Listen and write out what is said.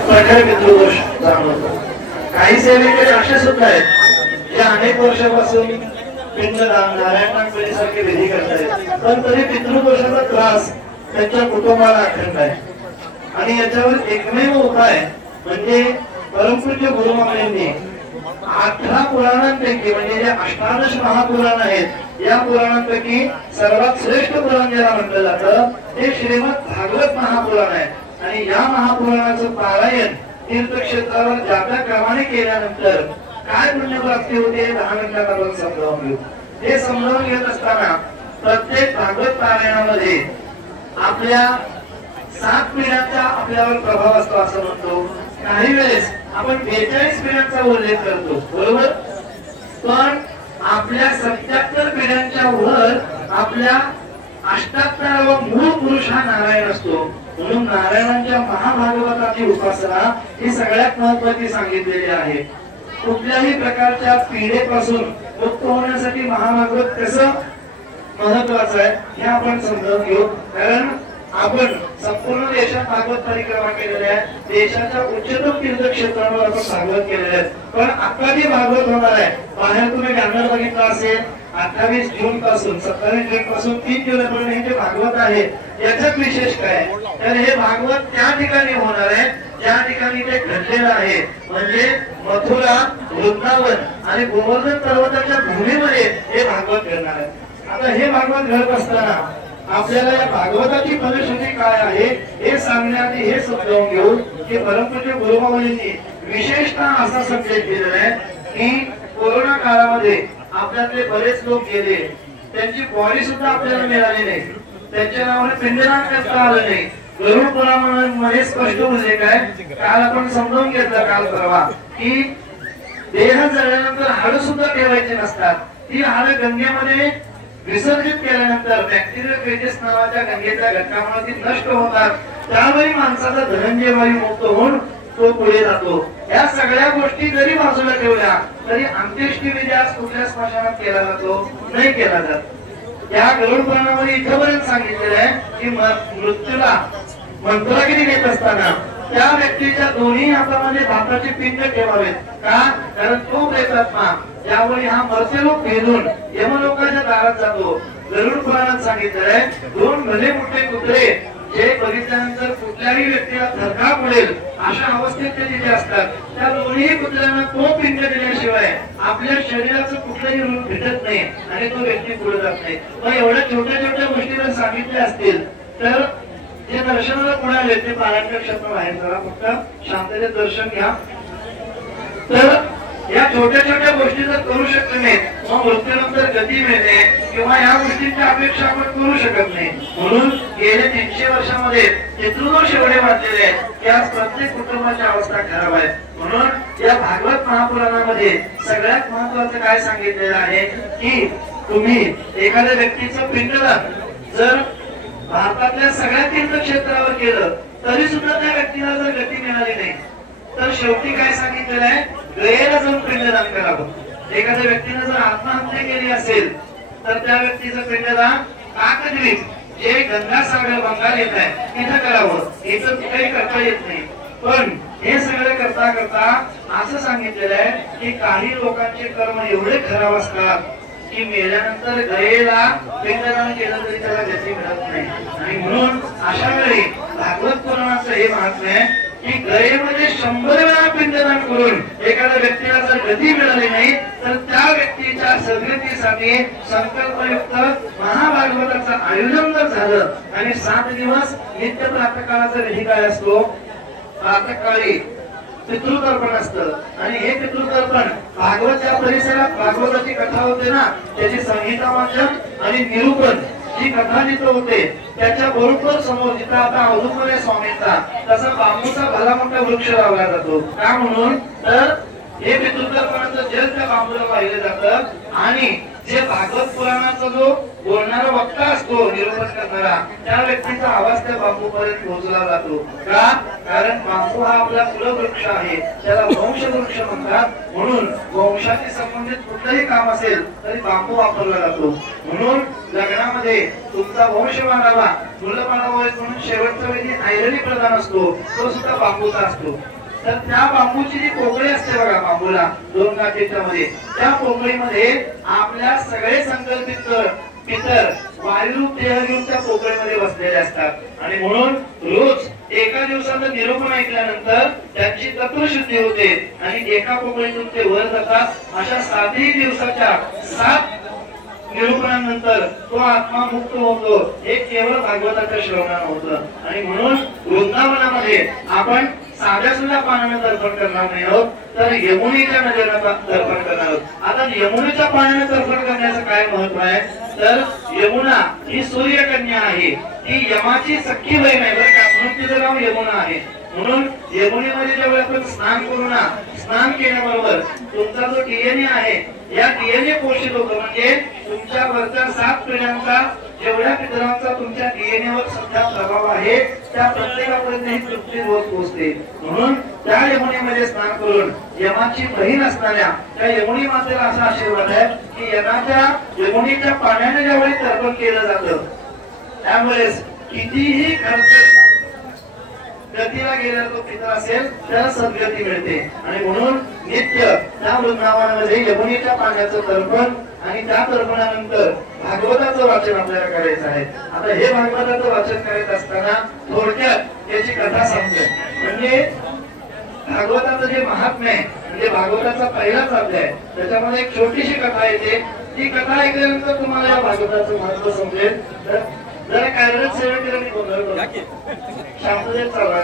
प्रखर पितृदोष जाणवतो। काही सेवेकडे असे सुद्धा आहेत जे अनेक वर्षापासून पिंडदान नारायण सारखे विधी करतायत, पण तरी पितृदोषाचा त्रास त्यांच्या कुटुंबाला अखंड आहे। आणि याच्यावर एकमेव उपाय म्हणजे परमपूज्य गुरुमाऊलींनी 18 पुराणांपैकी म्हणजे जे अष्टादश महापुराण आहेत या पुराणांपैकी सर्वात श्रेष्ठ पुराण ज्याला म्हटलं जातं ते श्रीमद भागवत महापुराण आहे। आणि या महापुराणाचं पारायण तीर्थक्षेत्रावर ज्या त्या क्रमाने केल्यानंतर काय पुण्यप्राप्ती होते 10 मिनिटात आपण समजावून घेऊ। हे समजावून घेत असताना प्रत्येक भागवत पारायणामध्ये आपल्या 7 पिढ्यांचा आपल्यावर प्रभाव असतो असं म्हणतो। काही वेळेस आपण 42 पिढ्यांचा उल्लेख करतो बरोबर, पण आपल्या 77 पिढ्यांच्या वर आपल्या 78वा मूळ पुरुष हा नारायण असतो। म्हणून नारायणांच्या महाभागवताची उपासना ही सगळ्यात महत्त्वाची सांगितलेली आहे। कुठल्याही प्रकारच्या पीडेपासून मुक्त होण्यासाठी महाभागवत कसं महत्त्वाचं आहे हे आपण समजून घेऊ। कारण आपण संपूर्ण देशात भागवत परिक्रमा केलेल्या आहे, देशाच्या उच्चतम तीर्थक्षेत्रांवर आपण भागवत केलेले आहेत। पण आता जे भागवत होणार आहे बाहेर तुम्ही बॅनर बघितला असेल 28 जून पासून 27 जून पासून 3 जुलैपर्यंत हे जे भागवत आहे याच्यात विशेष काय तर हे भागवत त्या ठिकाणी होणार आहे ज्या ठिकाणी ते घडलेलं आहे म्हणजे मथुरा वृंदावन आणि गोवर्धन पर्वताच्या भूमीमध्ये हे भागवत घडणार आहे। आता हे भागवत घडत असताना आपल्याला या भागवताची फलश्रुती काय आहे हे सांगण्याआधी हे समजावून घेऊ की परमपूज्य गुरुमाऊलींनी विशेषतः असा संदेश दिलेला आहे की कोरोना काळामध्ये आपल्यातले बरेच लोक गेले, त्यांची बॉडी सुद्धा आपल्याला मिळाली नाही, त्यांच्या नावाने पिंडदान करता आलं नाही। गरुड पुराणामध्ये स्पष्ट उल्लेख आहे, काल आपण समजावून घेतलं काल परवा की देह जळल्यानंतर हाडं सुद्धा ठेवायची नसतात, ती हाडं गंगेमध्ये विसर्जित केल्यानंतर बॅक्टेरियल फेजेस नावाच्या गंगेच्या घटकामुळे ती नष्ट होतात, त्यावेळी माणसाचा धनंजय वायू मुक्त होऊन तो पुढे जातो। या सगळ्या गोष्टी जरी बाजूला ठेवल्या तरी अंत्येष्टी विधी आज कुठल्या स्मशानात केला जातो नाही केला जात। या गरुड पुराणामध्ये इथपर्यंत सांगितलेलं आहे की मृत्यूला मंत्रागिरी देत असताना त्या व्यक्तीच्या दोन्ही हातामध्ये भाताचे पिंड ठेवावेत का कारण तो प्रेतात्मा ज्यावेळी हा मर्त्यलोक भेदून यमलोकाच्या दारात जातो। गरुड पुराणात सांगितलेलं आहे 2 भले मोठे कुत्रे जे बघितल्यानंतर कुठल्याही व्यक्तीला धक्का पडेल अशा अवस्थेत ते जिथे असतात त्या दोन्ही कुत्र्यांना तो पिंड दिल्याशिवाय आपल्या शरीराचं कुठलंही रूप भेटत नाही आणि तो व्यक्ती पुढे जात नाही। पण एवढ्या छोट्या छोट्या गोष्टी जर सांगितल्या असतील तर जे दर्शनाला पुढे आले ते पारायण कक्षातून बाहेर जरा फक्त शांततेचे दर्शन घ्या। तर या छोट्या छोट्या गोष्टी जर करू शकले नाहीत मग मृत्यूनंतर गती मिळते किंवा या गोष्टींची अपेक्षा आपण करू शकत नाही। म्हणून गेल्या 300 वर्षामध्ये पितृदोष एवढे वाढलेले आहेत की आज प्रत्येक कुटुंबाची अवस्था खराब आहे। म्हणून या भागवत महापुराणामध्ये सगळ्यात महत्वाचं काय सांगितलेलं आहे की तुम्ही एखाद्या व्यक्तीचं पिंडदान जर भारतातल्या सगळ्या तीर्थक्षेत्रावर केलं तरी सुद्धा त्या व्यक्तीला जर गती मिळाली नाही तर शेवटी काय सांगितलेलं आहे गयेला जाऊन पिंडदान करावं। एखाद्या व्यक्तीने जर आत्महत्या केली असेल तर त्या व्यक्तीचं पिंडदान काकद्वीप जे गंगासागर बंगाल येत आहे तिथं करावं, इथं कुठेही करता येत नाही। पण हे सगळं करता करता असं सांगितलेलं आहे की काही लोकांचे कर्म एवढे खराब असतात की मेल्यानंतर गयेला पिंडदान केलं तरी त्याला गती मिळत नाही। आणि म्हणून अशा वेळी भागवत पुराणाचं हे महात्म्य आहे की गयेमध्ये 100 वेळा पिंडदान करून एखाद्या व्यक्तीला जर गती मिळाली नाही तर त्या व्यक्तीच्या सद्गतीसाठी संकल्पयुक्त महाभागवताचं आयोजन जर झालं आणि 7 दिवस नित्य प्रातःकाळाचा विधी काय असतो प्रातःकाळी पितृतर्पण असतं आणि हे पितृतर्पण भागवतच्या परिसरात भागवताची कथा होते ना त्याची संहिता वाचन आणि निरूपण जी कथा जिथं होते त्याच्या बरोबर समोर जिथं आता अवधूतमध्ये स्वामींचा तसा बांबूचा भला मोठा वृक्ष लावला जातो का म्हणून तर हे पितृतर्पणाचं जल त्या बांबूला वाहिलं जातं आणि जे भागवत पुराणाचा जो बोलणारा वक्ता असतो, निरूपण करणारा, त्या व्यक्तीचा आवाज त्या बांबू पर्यंत पोहोचला जातो. का? कारण बांबू हा आपला कुलवृक्ष आहे, त्याला वंशवृक्ष म्हणतात. म्हणून वंशाशी संबंधित कुठलंही काम असेल तरी बांबू वापरला जातो. म्हणून लग्नामध्ये तुमचा वंश वाढावा, मुलं वाढावं म्हणून शेवटचा वेळी ऐरणी प्रधान असतो, तो सुद्धा बांबूचा असतो. तर त्या बांबूची जी पोकळी असते बघा, बांबूला 2 काठीच्या मध्ये, त्या पोकळीमध्ये आपल्या सगळे संकल्पित पितर वायुरूप देह घेऊन त्या पोकळीमध्ये बसलेले असतात. आणि म्हणून रोज एका दिवसाचं निरूपण ऐकल्यानंतर त्यांची तत्वशुद्धी होते आणि एका पोकळीतून ते वर जातात. अशा 7 दिवसाच्या 7 निरूपणानंतर तो आत्मा मुक्त होतो. हे केवळ भागवताच्या श्रवणानं होतं. आणि म्हणून वृंदावनामध्ये आपण साध्या सुद्धा पाण्याने तर्पण करणार नाही आहोत, तर यमुनेच्या नदीला तर्पण करणार आहोत. आता यमुनेच्या पाण्याने तर्पण करण्याचं काय महत्व आहे, तर यमुना ही सूर्यकन्या आहे, ती यमाची सख्खी बहीण आहे बरं का, म्हणून तिचं नाव यमुना आहे. म्हणून यमुनेमध्ये ज्यावेळी आपण स्नान करू ना, स्नान केल्याबरोबर तुमचा जो डीएनए आहे, या डीएनए पोषित होतो. म्हणजे तुमच्या वरच्या 7 पिढ्यांचा, जेवढ्या पितरांचा तुमच्या डीएनए वर सध्या प्रभाव आहे, त्या प्रत्येकापर्यंत ही तृप्ती रोज पोहोचते. म्हणून त्या यमुनेमध्ये स्नान करून यमाची बहीण असणाऱ्या त्या यमुनी मातेला असा आशीर्वाद आहे की यमुनेच्या पाण्याने ज्यावेळी तर्पण केलं जातं, त्यामुळेच कितीही खर्च गतीला गेलेला तो पितर असेल त्याला सद्गती मिळते. आणि म्हणून नित्य त्या वृंदावनामध्ये यमुनेच्या पाण्याचं तर्पण आणि त्या तर्पणानंतर भागवताचं वाचन आपल्याला करायचं आहे. आता हे भागवताचं वाचन करायचं असताना थोडक्यात याची कथा सांगतो. म्हणजे भागवताचं जे महात्म्य आहे, म्हणजे भागवताचा पहिलाच अध्याय, त्याच्यामध्ये एक छोटीशी कथा येते. ती कथा ऐकल्यानंतर तुम्हाला या भागवताचं महत्व समजेल. जरा कार्यरत सेवेकरांनी गोंधळ शांततेत चालवा.